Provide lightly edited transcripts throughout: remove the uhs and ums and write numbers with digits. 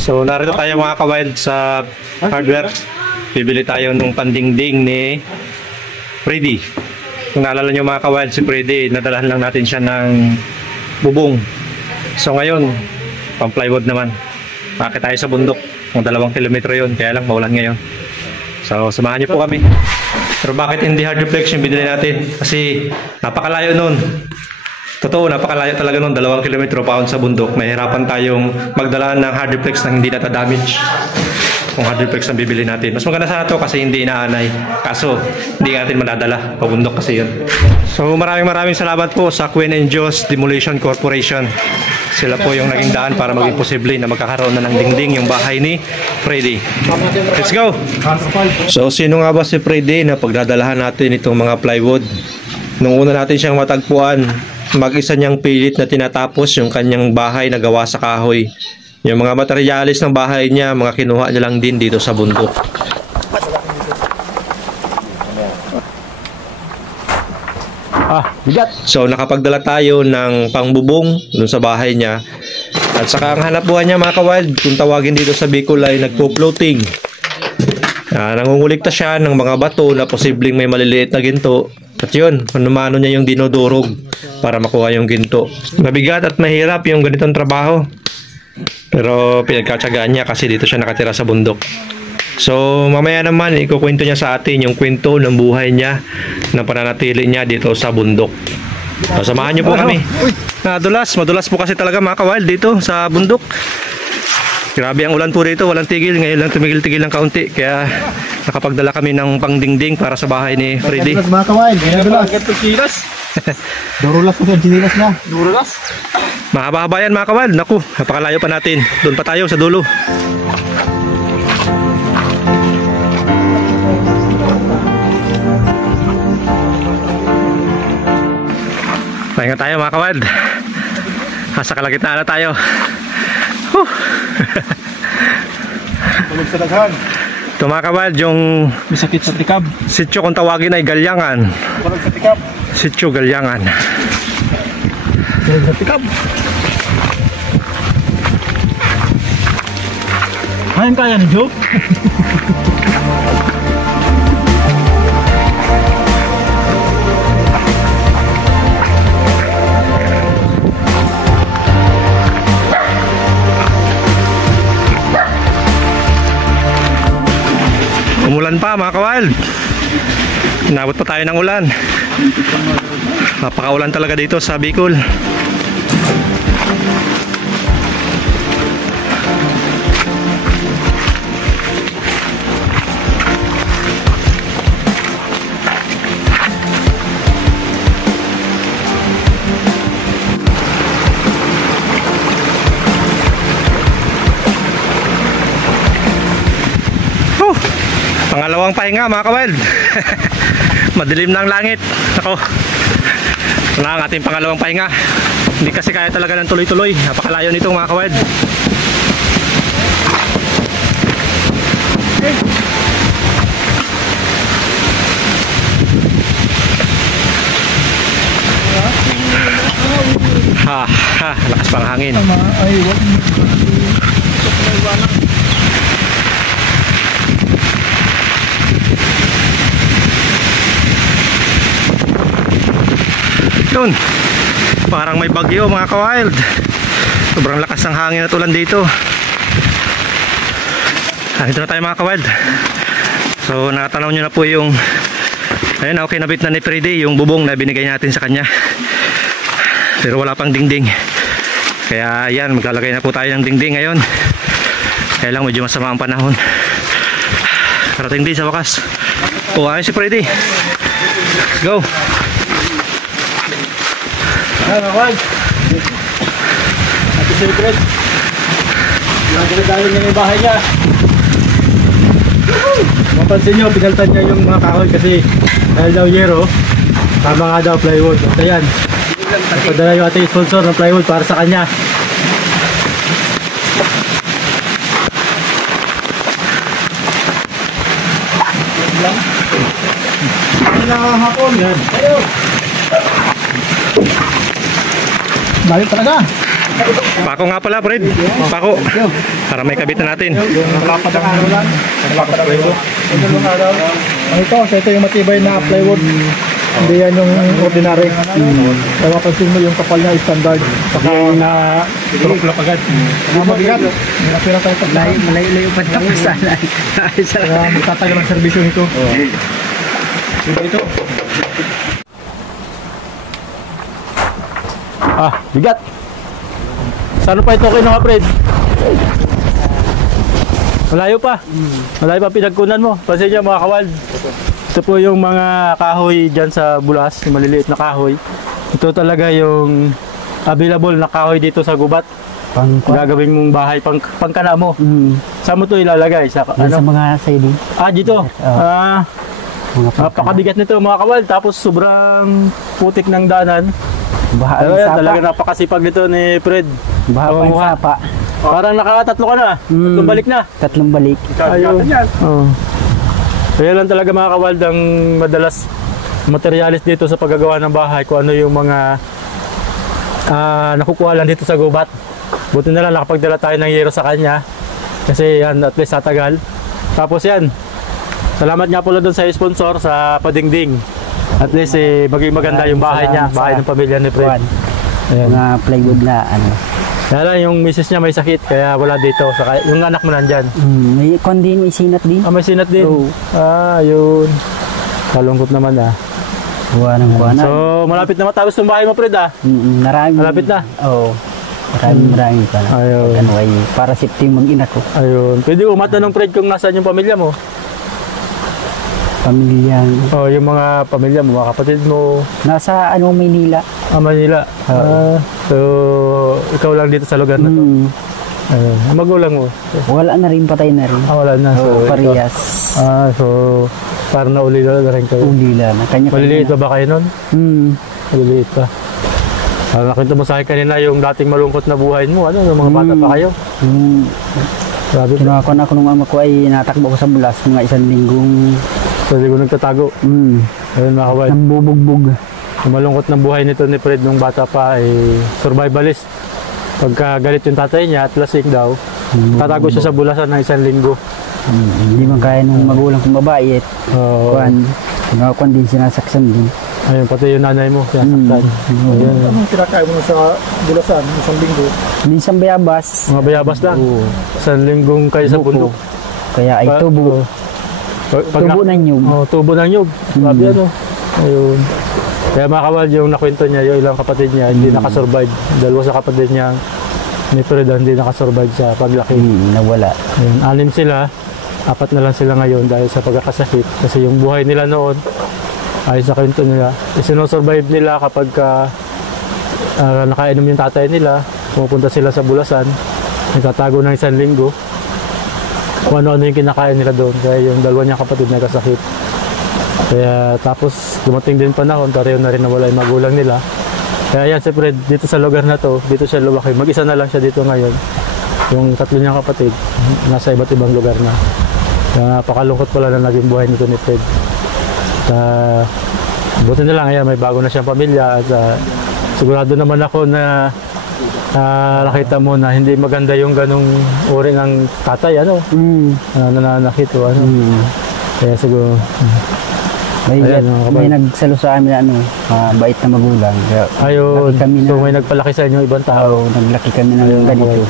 So narito tayo mga ka-wild sa hardware. Bibili tayo ng pandingding ni Freddy. Kung naalala nyo mga ka-wild, si Freddy, nadalahan lang natin siya ng bubong. So ngayon, pang plywood naman. Bakit tayo sa bundok? Ng 2 kilometro yun, kaya lang maulan ngayon. So samahan nyo po kami. Pero bakit hindi hard reflex yung binili natin? Kasi napakalayo nun. Totoo, napakalayo talaga nun, 2 kilometro pa sa bundok. Mahirapan tayong magdala ng hard reflex na hindi nata-damage. Kung hard reflex ang bibili natin. Mas maganda sana ito kasi hindi inaanay. Kaso, hindi natin madadala. Pabundok kasi yun. So, maraming salamat po sa Queen and Joss Demolition Corporation. Sila po yung naging daan para maging posible na magkakaroon na ng dingding yung bahay ni Freddy. Let's go! So, sino nga ba si Freddy na pagdadalahan natin itong mga plywood? Nung una natin siyang matagpuan, mag-isa niyang pilit na tinatapos yung kanyang bahay na gawa sa kahoy. Yung mga materialis ng bahay niya, mga kinuha niya lang din dito sa bundok. Bigat. So nakapagdala tayo ng pangbubong dun sa bahay niya. At saka ang hanap buhay niya mga ka-wild, kung tawagin dito sa Bicol ay nagpo-floating. Nangungulikta siya ng mga bato na posibleng may maliliit na ginto. At yun, manumano niya yung dinudurog para makuha yung ginto. Mabigat at mahirap yung ganitong trabaho. Pero pinagkatsagaan niya kasi dito siya nakatira sa bundok. So mamaya naman ikukwento niya sa atin yung kwento ng buhay niya na pananatili niya dito sa bundok. So, samahan niyo po kami. Madulas po kasi talaga mga ka-wild dito sa bundok. Grabe ang ulan po dito, walang tigil. Ngayon lang tumigil-tigil ng kaunti. Kaya nakapagdala kami ng pangdingding para sa bahay ni Freddy. Mga ka-wild, Durulas po sa sinilas na. Durulas. Mahaba-haba yan mga ka-wild. Naku, napakalayo pa natin. Doon pa tayo sa dulo. Pahinga tayo mga ka-wild. Nasa kalagitnaan na tayo. Tulog sa daghan. Ito mga ka-wild, yung May sakit sa tikab. sityo kung tawagin ay Galyangan. Tulog sa tikab. Sityo Galyangan. Tulog sa tikab. Ayun kaya ni Joe. Umulan pa mga ka-wild. Inabot pa tayo ng ulan. Napakaulan talaga dito sa Bicol. Pangalawang pahinga mga ka-wild. Madilim na ang langit. Ako, ito na ang ating pangalawang pahinga. Hindi kasi kaya talaga ng tuloy-tuloy. Napakalayo nito mga ka-wild. Lakas pang hangin. Yun, parang may bagyo mga ka-wild. Sobrang lakas ng hangin at ulan dito. Dito na tayo mga ka-wild. So nakatanaw nyo na po yung ayun, okay, nabit na ni Freddy yung bubong na binigay natin sa kanya. Pero wala pang dingding. Kaya yan, maglalagay na po tayo ng dingding ngayon. Kaya lang medyo masama ang panahon. Karating din sa wakas. Ayun si Freddy. Let's go. Kawan. Ito secret. Nagkakita tayo niya yung bahay niya. Mapansin nyo, pinaltan niya yung mga kahoy kasi dahil daw yero, tama nga daw plywood. At ayan, nagpadala yung ating sponsor ng plywood para sa kanya. Yan lang hapon yan. Balik talaga. Pako nga pala, Fred. Pako. Para may kabitan natin. Malapad ang araw lang. Malapad ang plywood. Ito yung matibay na plywood. Hindi yan yung ordinary. Kaya mapansin mo yung kapal niya standard. Saka na tulok agad. Mabigat. Napira tayo pag Malayo pa na pasalan. kaya magtatagal ang servisyo nito. Ito. Bigat. Saan pa ito kayo mga Fred? Malayo pa. Malayo pa pinagkunan mo. Pansin niyo mga kawal. Ito po yung mga kahoy dyan sa Bulas, yung maliliit na kahoy. Ito talaga yung available na kahoy dito sa gubat. Gagawin mong bahay, pangkana mo. Saan mo ito ilalagay? Sa mga siding. Dito. Napakabigat nito mga kawal. Tapos sobrang putik ng daanan. Baha ang sapa. Talaga napakasipag nito ni Fred. Baha pa ang sapa. Parang nakatatlo ka na. Tatlong balik na. Tatlong balik. Ayun. Kaya lang talaga mga kawal ang madalas materialis dito sa paggagawa ng bahay kung ano yung mga nakukuha lang dito sa gubat. Buti na lang nakapagdala tayo ng yero sa kanya kasi yan at least tatagal. Tapos yan, salamat nga pala doon sa sponsor sa Padingding. At least maging maganda yung bahay niya, bahay ng pamilya ni Fred. Mga plywood na ano. Kaya lang yung misis niya may sakit kaya wala dito. Saka yung anak mo nandyan. May kondin, may sinat din. May sinat din. Yun. Kalungkot naman Buwan ng buwan. So malapit na matapos yung bahay mo Fred Marami. Malapit na? Oo. Marami pa na. Ayun. Ano ay para safety mag-ina ko. Ayun. Pwede umatanong Fred kung nasaan yung pamilya mo. Pamilya. Yung mga pamilya mo, mga kapatid mo. Nasa Maynila. Manila. So ikaw lang dito sa lugar na to. Ayun. Magulang mo. Wala na rin, patay na rin. Wala na. So parehas. So parang naulila na rin kayo. Ulila na. Maliliit pa ba kayo nun? Maliliit pa. Nakita mo sa akin kanina yung dating malungkot na buhay mo. Yung mga bata pa kayo? Grabe. Kinuha ko na ako nung ama ko ay natakbo ko sa Bulas. Mga 1 linggong. So hindi ko nagtatago. Ayun mga kawal. Nambubugbog. Yung malungkot na buhay nito ni Fred nung bata pa ay survivalist. Pagka galit yung tatay niya at lasing daw, tatago siya sa bulasan ng 1 linggo. Hindi man kaya nung magulang kong babae at kuwan din sinasaksan din. Ayun, pati yung nanay mo, sinasaktan. Anong kinakain mo sa Bulasan, 1 linggo? Minsan bayabas. Mga bayabas lang. 1 linggong kayo sa bundok. Kaya ay tubo. Tubo ng nyug. Tubo ng nyug. Sabi Ayun. Kaya mga kawal, yung nakwento niya, yung ilang kapatid niya, hindi nakasurvive. Dalawa sa kapatid niya ni Fred hindi nakasurvive sa paglaki. Nawala. Ayun, 6 sila. 4 na lang sila ngayon dahil sa pagkakasakit. Kasi yung buhay nila noon, ayon sa kwento nila, isinosurvive nila kapag nakainom yung tatay nila, pumupunta sila sa Bulasan, nagtatago ng 1 linggo, kung ano-ano yung kinakain nila doon. Kaya yung dalawa niyang kapatid nagkasakit. Kaya tapos dumating din panahon, pareho na rin nawala yung magulang nila. Kaya yan si Fred, dito sa lugar na to, dito siya lumaki. Mag-isa na lang siya dito ngayon. Yung 3 niyang kapatid, nasa iba't ibang lugar na. Kaya napakalungkot pala na naging buhay nito ni Fred. Buti na lang, ayan, may bago na siyang pamilya. At sigurado naman ako na nakita mo na hindi maganda yung ganong uri ng tatay, nananakit o Kaya siguro... May nagsalo sa amin bait na magulang. Ayun, so may nagpalaki sa inyo ibang tao. Naglaki kami ng ganito.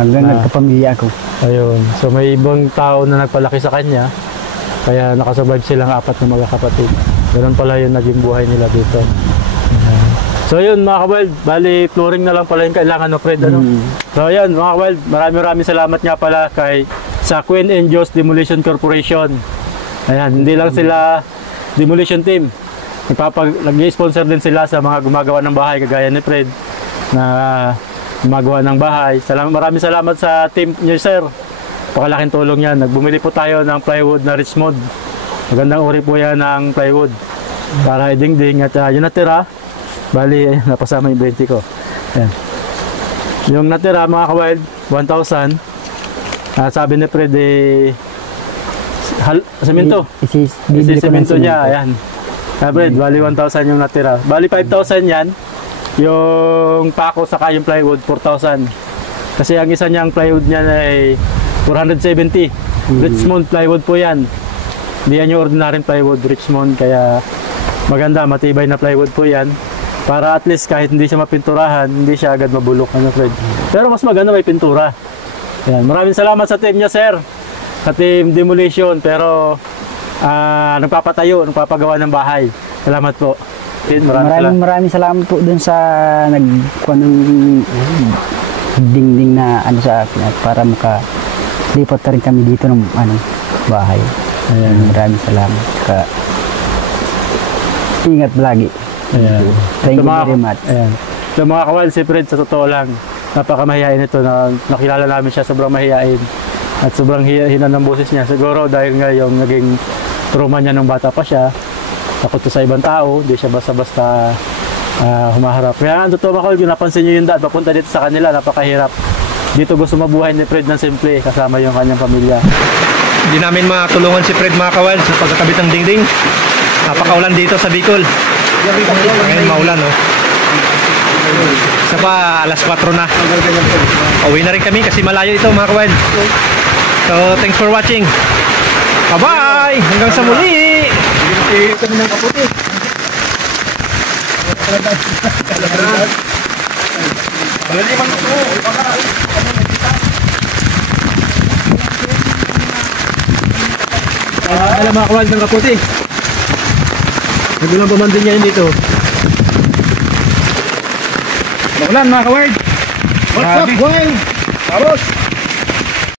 Hanggang nagkapamilya ako. Ayun, so may ibang tao na nagpalaki sa kanya. Kaya nakasurvive silang 4 na magkakapatid. Ganun pala yung naging buhay nila dito. So yun mga kawild, bali flooring na lang pala yung kailangan no Fred. So yun mga kawild, maraming salamat nga pala sa Queen and Joss Demolition Corporation. Ayan, hindi lang sila demolition team. Nag-sponsor din sila sa mga gumagawa ng bahay kagaya ni Fred na gumagawa ng bahay. Maraming salamat sa team niyo sir. Pakalaking tulong yan. Nagbumili po tayo ng plywood na Richmond. Magandang uri po yan ng plywood. Para idingding at yung natira, bali napasama yung 20 ko. Ayan. Yung natira mga kawild, 1,000. Sabi ni Fred semento. Isi semento niya, ayan. Fred, bali 1,000 yung natira. Bali 5,000 yan. yung pako saka yung plywood 4,000. Kasi ang isa niyang plywood niya ay 470. Richmond plywood po yan. Hindi yan yung ordinary plywood, Richmond. Kaya maganda, matibay na plywood po yan. Para at least kahit hindi siya mapinturahan, hindi siya agad mabulok. Ano, Fred? Pero mas maganda may pintura. Yan. Maraming salamat sa team niya, sir. Sa team Demolition. Pero nagpapatayo, nagpapagawa ng bahay. Salamat po. Maraming salamat po dun sa nagkuha ng dingding na ano sa akin at para makalipat na rin kami dito ng bahay. Ayan. Maraming salamat. Ingat lagi. Ayan. Thank you very much. Ayan. So mga kawild, si Fred sa totoo lang, napakamahiyain ito na nakilala namin siya, sobrang mahiyain at sobrang hina ng boses niya. Siguro dahil nga yung naging trauma niya nung bata pa siya, takot sa ibang tao, hindi siya basta-basta humaharap. Kaya ang totoo mga kawild, napansin niyo yung dad, papunta dito sa kanila, napakahirap. Dito gusto mabuhay ni Fred ng simple, kasama yung kanyang pamilya. Hindi namin matulungan si Fred mga kawild sa pagkakabit ng dingding. Napakaulan dito sa Bicol. Ngayon maulan, no? Isa pa, alas 4 na. Uwi na rin kami kasi malayo ito mga kawild. So, thanks for watching. Bye-bye! Hanggang sa muli! Kami ng kaputi. Alam mga kawild ng kaputi. Nagulang pamandin niya yun dito. Maulan mga kawild. What's up, wild? Tapos,